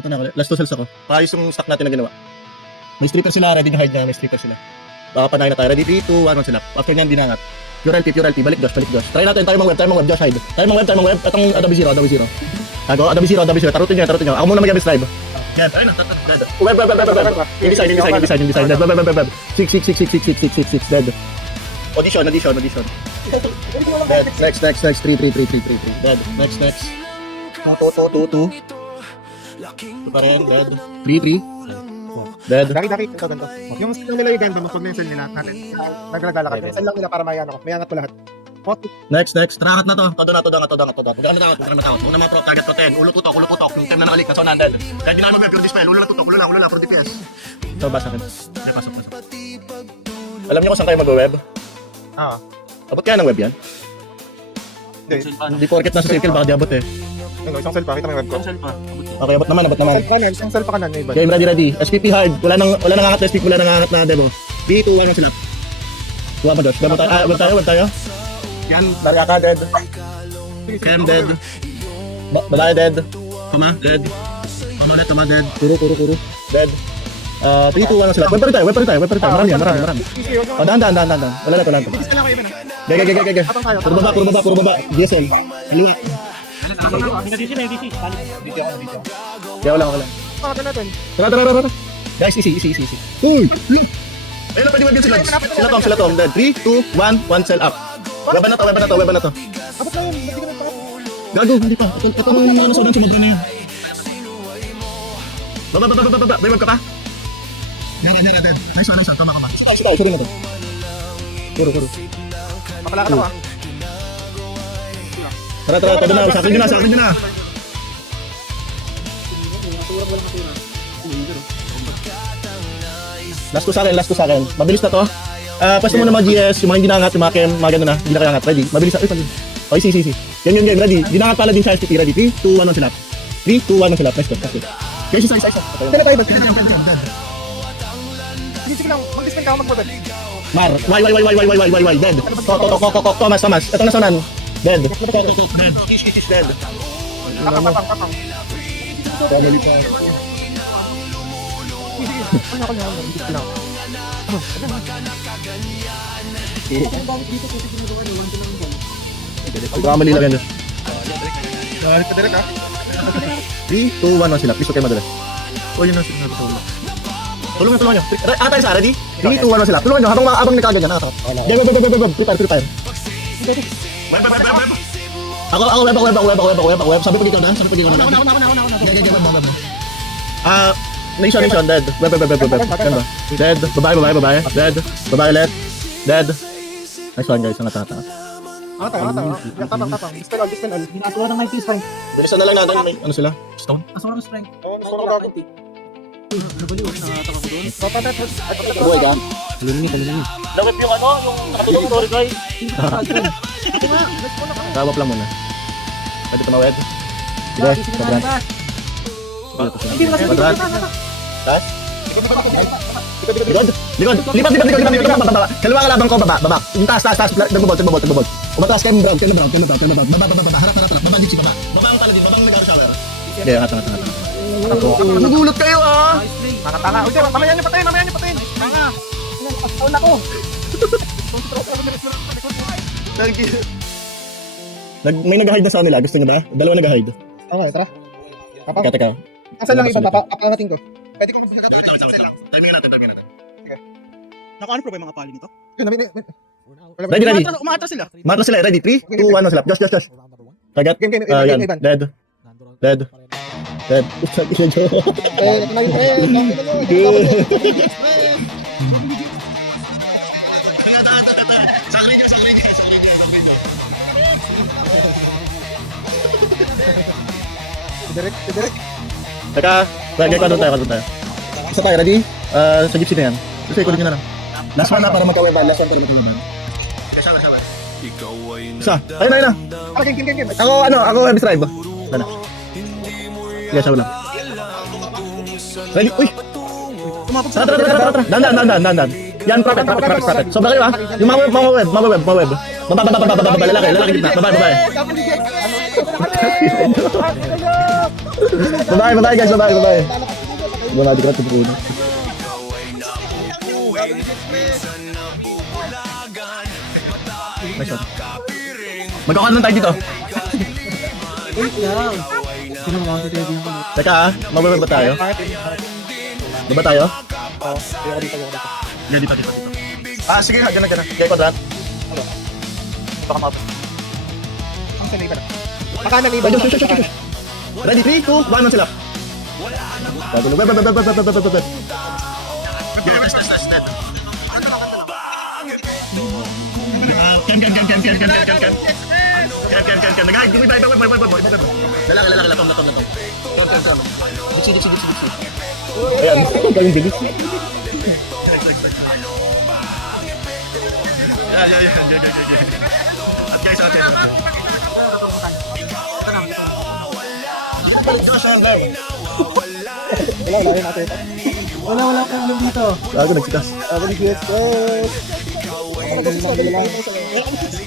Ito na ako. Last 2 cells ako. Paayos yung stock natin na ginawa. May stripper sila, ready na hide na, may stripper sila. Baka panahin na tayo. Ready, 3, 2, 1 sila. After nyan, dinangat. Pure LP. Balik Josh. Try natin, tayo mga web, Josh hide. Tayo mga web. Itong Adobe Zero. Tago, Adobe Zero. Tarutin nyo. Ako muna mag-abis drive. Yan, ayun na. Web. In-design. Web. 6. Dead. Audition. Dead. Next. 3. Dead. Next. 2. Ito pa rin, dead. 3. Dead. Daki, ito ganito. Yung skill nila yung ganda, pag may sell nila, natin. Naglalakad. May sell lang nila para may angat po lahat. Next. Trakat na to. Todo na. Huwag ka na matakot. Huwag na mga pro, target to 10. Ulo putok. Yung time na nakalik, kaso nandad. Kahit di na mag-web yung dispel, ulo lang tutok, ulo lang, for DPS. Ito ba sa akin? Ay, pasok. Alam niyo kung saan kayo mag-web? Abot kaya ng web yan? Hindi porket nasa circle, baka di abot eh. Isang sell pa, kita mo yung web ko. Okay, abot naman. Isang sell pa kanan, may iba. Game ready. SPP hard. Wala nang angat na SPP, wala nang angat na demo. 3, 2, 1 sila. Tuwa mo, Josh. Web tayo. Yan, larga ka, dead. Cam dead. Balay dead. Pama dead. Pama ulit, Tama dead. Kuro. Dead. 3, 2, 1 sila. Web pa rin tayo. Marami yan. Dahan. Wala na. Bilis ka lang kayo, Ben. Gege. Puro baba. DSL. Liwa. Kaya wala. Pakatan natin. Tara. Guys, easy. Uy! Ayun na, pwede wag yan sila. Sila Tom. Dead. 3, 2, 1 cell up. Weba na to. Abot na yun, hindi ka nagpakot. Gago, hindi pa. Ito nung mga nasodan, sumobra na yan. Baba. May wag ka pa? Dead. Nice one. Tama ka ba? Sorry na to. Kuro. Mapalakad ako, Tara, todo na. Sa akin nyo na. Last ko sa akin. Mabilis na to. Pwesto mo na mga GS, yung mga hindi nangat, yung mga chem, mga gano'n na, hindi na kaya angat. Ready? Mabilis na. Okay, si. Game. Ready? Hindi nangat pala din sa SPP. Ready? 3, 2, 1 sila. 3, 2, 1 sila. Nice go. Okay, isa. Pwede tayo ba? Sige lang, mag-dispen ka ako mag-web. Mar. Why. Dead. Thomas. Ito na sonan. Dead. Kiss. Dead. Kakang. Family pa. Kamali lang yan. Nakalit ka direct, 3, 2, 1 sila. Please, okay madalas. yun ang sinabi ko. Tulungan nyo. Tayo sa ready? 3, 2, 1 sila. Tulungan nyo habang nakaganyan. Go. Prepare. Web. Ako, web. Sabi pag ikaw na. Web. Nation, dead. Web. Dead. Babae. Dead. Babae ulit. Dead. Nice one, guys. Ang tatas. Tapang. Dispen all. Ginagawa ng 90 strength. Bilisan na lang natin. May ano sila? Stone? Kasama ng strength. Buhay ka? Taluningin. Lawip yung nakatulog. Sorry, guys. Tawap lang muna. Pwede ito mawed. Sige, quadrat. Hindi mo kasi Quadrat. Taas? Likod. Lipat. Baba. Kaliwa ka labang ko, baba. Yung taas. Nagbubol. Umataas kayo, brown. Baba. Harap. Baba din si baba. Baba ang pala din. Baba ang nag-shower. Okay, angat. Nagulat kayo, Mga tanga. Uy, mamaya niyo patayin. Tanga. Pasal ako. Thank you. May nag-hide na sa kanila. Gusto nyo ba? Dalawa nag-hide. Okay, tara. Teka. Asan lang iba? Papangatin ko. Pwede ko magkakatayin. Timing natin. Naka-ano pro ba yung mga pali nito? Ready. Umaatras sila. Matras sila. Ready? 3, 2, 1 sila. Josh. Kagat. Game. Yan. Dead. Direct. Teka. Kano tayo. Isa tayo. Ready? Sa gypsy na yan. Kasi kulit nyo na lang. Last one na para magkaweban. Isa. Ayun na. Game. Ako web drive. Sana. Sige, siya lang. Ready? Uy! Tumapag Tara, tara, tara, tara, tara. Dandan. Yan, prophet. Sobra kayo ha. Yung mga web. Baba, lalaki gitna. Babae. Babae, guys, babae. Wala di ko natin puno. Nice one. Magkakaroon tayo dito. Wait lang. Sino mo kasi tayo dito? Teka mababa ba tayo? Baba tayo? Oo, ayoko dito. Yan, dito. Sige, ganun. Kaya kwadrat. Baka map. Ang sanay ba na? Makanan iba. Shush. Ready, 3, 2, 1, on sila. Bago. Can. Nagahag, gumibay. Lalaki, latong. Diksi. Ayan, galing bilis. Yan. At guys, balik ka siya, Andal. Wala natin. Wala kang alam dito. Bago nagsikas. Yes.